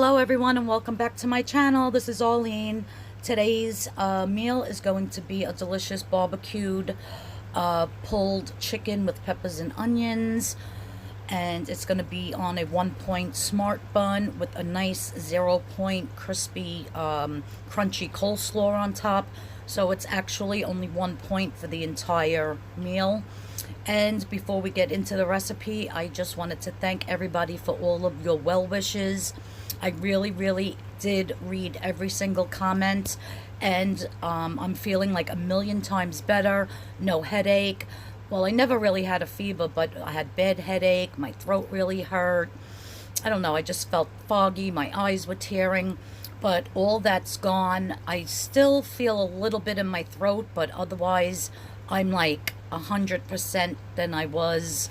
Hello everyone and welcome back to my channel. This is Arlene. Today's meal is going to be a delicious barbecued pulled chicken with peppers and onions, and it's going to be on a 1-point smart bun with a nice 0-point crispy crunchy coleslaw on top. So it's actually only 1 point for the entire meal. And before we get into the recipe, I just wanted to thank everybody for all of your well wishes. I really did read every single comment, and I'm feeling like 1,000,000 times better. No headache. Well, I never really had a fever, but I had bad headache. My throat really hurt. I don't know, I just felt foggy. My eyes were tearing, but all that's gone. I still feel a little bit in my throat, but otherwise I'm like 100% than I was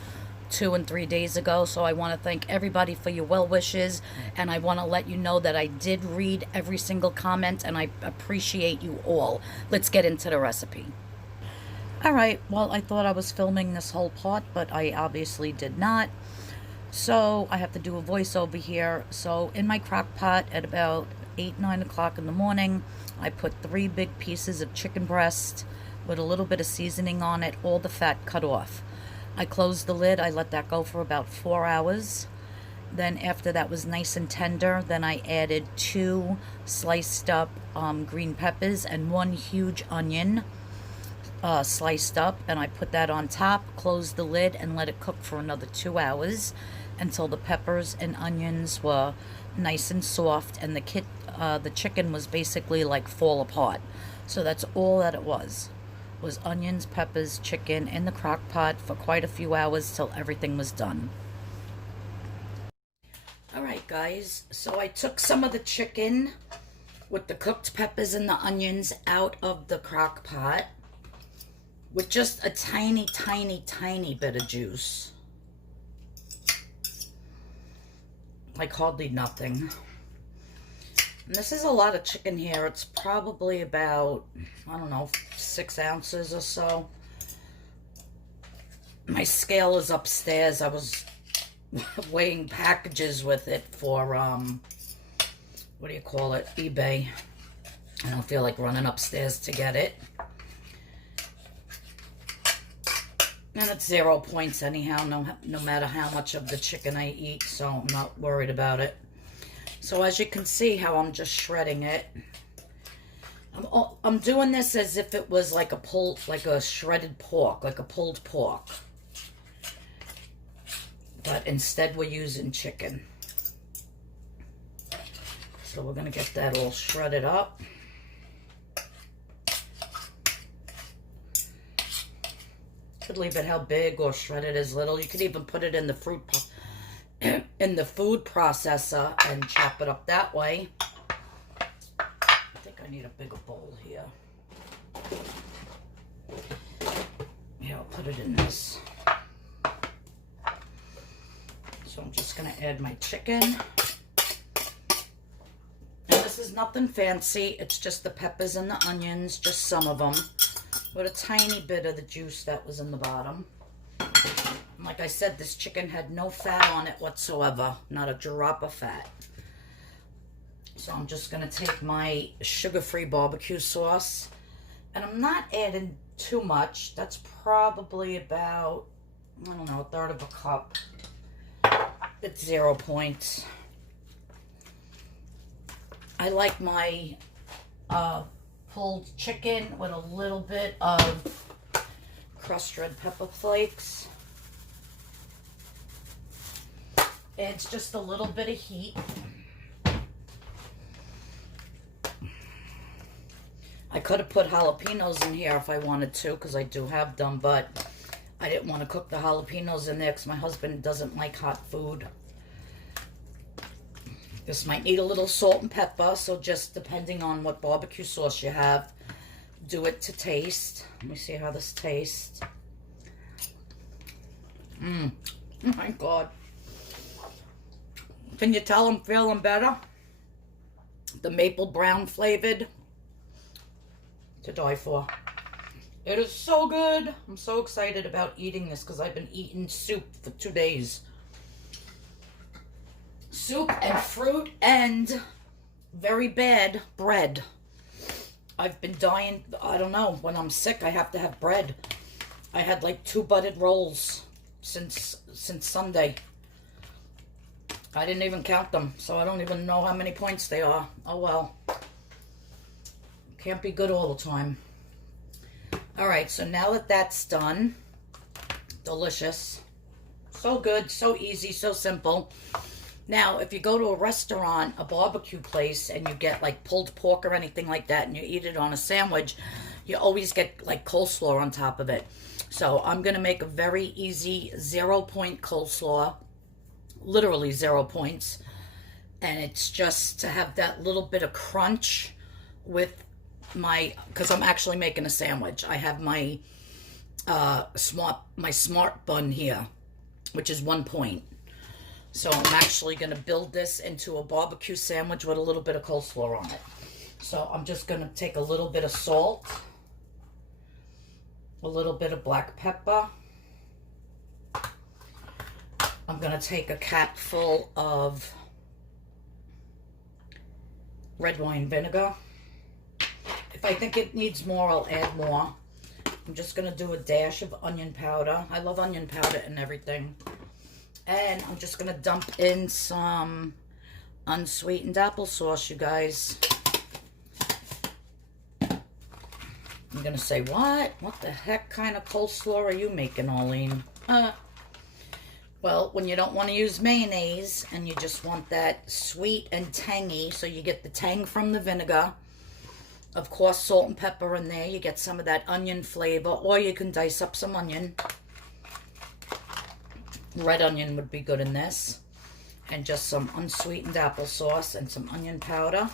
2 and 3 days ago. So I want to thank everybody for your well wishes, and I want to let you know that I did read every single comment and I appreciate you all. Let's get into the recipe. Alright, well, I thought I was filming this whole part, but I obviously did not. So I have to do a voiceover here. So in my crock pot at about 8-9 o'clock in the morning, I put 3 big pieces of chicken breast with a little bit of seasoning on it, all the fat cut off. I closed the lid. I let that go for about 4 hours. Then after that was nice and tender, then I added 2 sliced up green peppers and 1 huge onion sliced up, and I put that on top, closed the lid, and let it cook for another 2 hours until the peppers and onions were nice and soft, and the chicken was basically like fall apart. So that's all that it was onions, peppers, chicken in the crock pot for quite a few hours till everything was done. Alright guys, so I took some of the chicken with the cooked peppers and the onions out of the crock pot with just a tiny bit of juice. Like hardly nothing. And this is a lot of chicken here. It's probably about, I don't know, 6 ounces or so. My scale is upstairs. I was weighing packages with it for, what do you call it, eBay. I don't feel like running upstairs to get it. And it's 0 points anyhow, no matter how much of the chicken I eat, so I'm not worried about it. So as you can see how I'm just shredding it. I'm doing this as if it was like a shredded pork, like a pulled pork. But instead we're using chicken. So we're gonna get that all shredded up. Could leave it how big or shred it as little. You could even put it in the food processor and chop it up that way. I think I need a bigger bowl here. Yeah, I'll put it in this. So I'm just going to add my chicken. And this is nothing fancy. It's just the peppers and the onions, just some of them, with a tiny bit of the juice that was in the bottom. Like I said, this chicken had no fat on it whatsoever. Not a drop of fat. So I'm just going to take my sugar-free barbecue sauce. And I'm not adding too much. That's probably about, I don't know, 1/3 of a cup. It's 0 points. I like my pulled chicken with a little bit of crushed red pepper flakes. It's just a little bit of heat. I could have put jalapenos in here if I wanted to, because I do have them, but I didn't want to cook the jalapenos in there because my husband doesn't like hot food. This might need a little salt and pepper, so just depending on what barbecue sauce you have, do it to taste. Let me see how this tastes. Oh my God. Can you tell I'm feeling better? The maple brown flavored, to die for. It is so good. I'm so excited about eating this because I've been eating soup for 2 days. soup and fruit and very bad bread. I've been dying, I don't know, when I'm sick I have to have bread. I had like 2 buttered rolls since Sunday. I didn't even count them, so I don't even know how many points they are. Oh well. Can't be good all the time. Alright, so now that that's done, delicious. So good, so easy, so simple. Now, if you go to a restaurant, a barbecue place, and you get like pulled pork or anything like that, and you eat it on a sandwich, you always get like coleslaw on top of it. So I'm going to make a very easy 0-point coleslaw. Literally 0 points. And it's just to have that little bit of crunch with my, because I'm actually making a sandwich. I have my smart bun here, which is 1 point. So I'm actually going to build this into a barbecue sandwich with a little bit of coleslaw on it. So I'm just going to take a little bit of salt, a little bit of black pepper. I'm going to take a capful of red wine vinegar. If I think it needs more, I'll add more. I'm just going to do a dash of onion powder. I love onion powder and everything. And I'm just going to dump in some unsweetened applesauce, you guys. I'm going to say, what? What the heck kind of coleslaw are you making, Arlene? Well, when you don't want to use mayonnaise and you just want that sweet and tangy, so you get the tang from the vinegar. Of course, salt and pepper in there. You get some of that onion flavor, or you can dice up some onion. Red onion would be good in this. And just some unsweetened applesauce and some onion powder.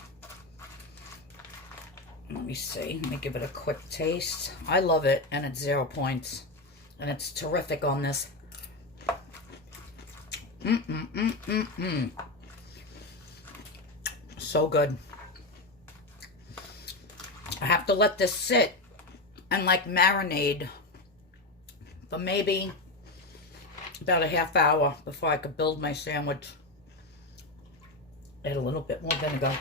Let me see. Let me give it a quick taste. I love it, and it's 0 points. And it's terrific on this. So good. I have to let this sit and like marinade for maybe about a half hour before I could build my sandwich. Add a little bit more vinegar.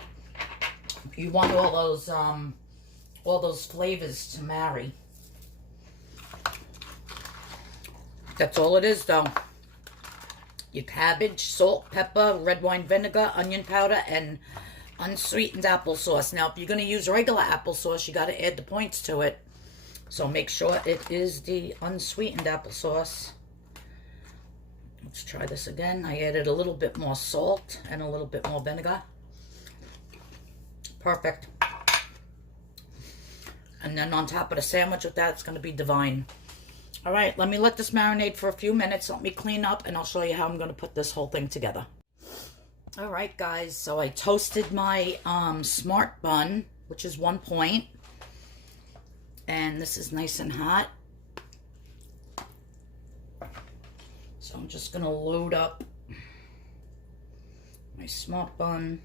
You want all those flavors to marry. That's all it is, though. Your cabbage, salt, pepper, red wine vinegar, onion powder, and unsweetened applesauce. Now, if you're going to use regular applesauce, you got to add the points to it. So make sure it is the unsweetened applesauce. Let's try this again. I added a little bit more salt and a little bit more vinegar. Perfect. And then on top of the sandwich with that, it's going to be divine. All right, let me let this marinate for a few minutes. Let me clean up, and I'll show you how I'm going to put this whole thing together. All right, guys, so I toasted my smart bun, which is 1 point. And this is nice and hot. So I'm just going to load up my smart bun.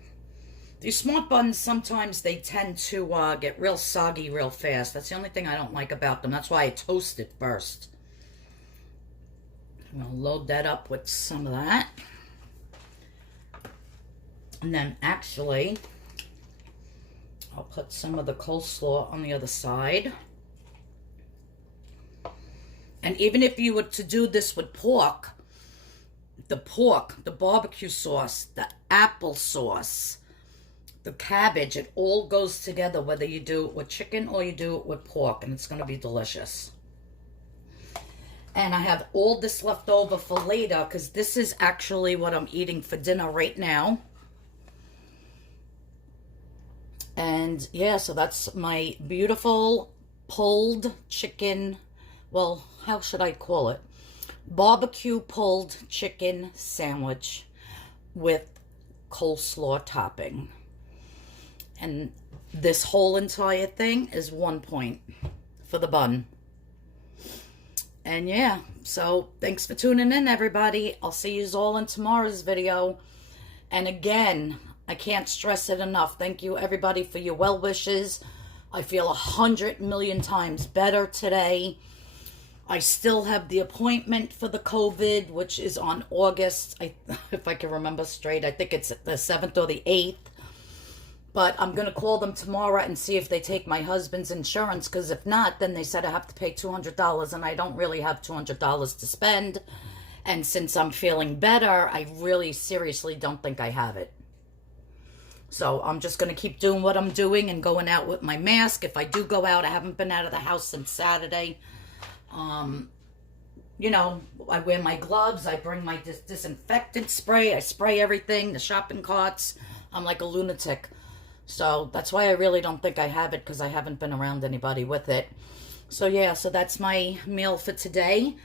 These smart buns, sometimes they tend to get real soggy real fast. That's the only thing I don't like about them. That's why I toast it first. I'm going to load that up with some of that. And then actually, I'll put some of the coleslaw on the other side. And even if you were to do this with pork, the barbecue sauce, the applesauce, the cabbage, it all goes together, whether you do it with chicken or you do it with pork, and it's going to be delicious. And I have all this left over for later, because this is actually what I'm eating for dinner right now. And yeah, so that's my beautiful pulled chicken, well, how should I call it? Barbecue pulled chicken sandwich with coleslaw topping. And this whole entire thing is 1 point for the bun. And yeah, so thanks for tuning in, everybody. I'll see you all in tomorrow's video. And again, I can't stress it enough. Thank you, everybody, for your well wishes. I feel 100 million times better today. I still have the appointment for the COVID, which is on August. If I can remember straight, I think it's the 7th or the 8th. But I'm going to call them tomorrow and see if they take my husband's insurance, because if not, then they said I have to pay $200, and I don't really have $200 to spend. And since I'm feeling better, I really seriously don't think I have it. So I'm just going to keep doing what I'm doing and going out with my mask. If I do go out, I haven't been out of the house since Saturday. You know, I wear my gloves. I bring my disinfectant spray. I spray everything, the shopping carts. I'm like a lunatic. So that's why I really don't think I have it, because I haven't been around anybody with it. So yeah, so that's my meal for today.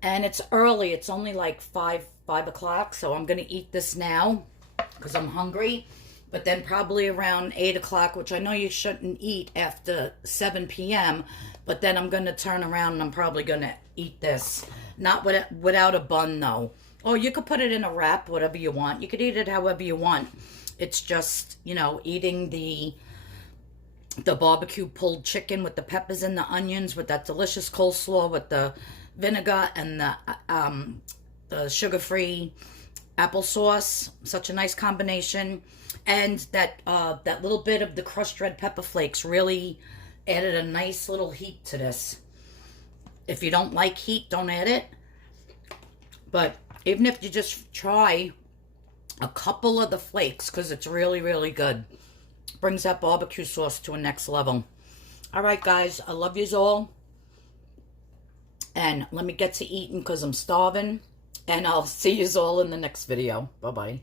And it's early. It's only like 5 o'clock. So I'm going to eat this now because I'm hungry. But then probably around 8 o'clock, which I know you shouldn't eat after 7 p.m., but then I'm going to turn around and I'm probably going to eat this. Not without a bun, though. Or you could put it in a wrap, whatever you want. You could eat it however you want. It's just, you know, eating the barbecue pulled chicken with the peppers and the onions, with that delicious coleslaw, with the vinegar and the sugar-free applesauce. Such a nice combination. And that little bit of the crushed red pepper flakes really added a nice little heat to this. If you don't like heat, don't add it. But even if you just try a couple of the flakes, because it's really, really good. Brings that barbecue sauce to a next level. All right, guys, I love yous all. And let me get to eating because I'm starving. And I'll see yous all in the next video. Bye-bye.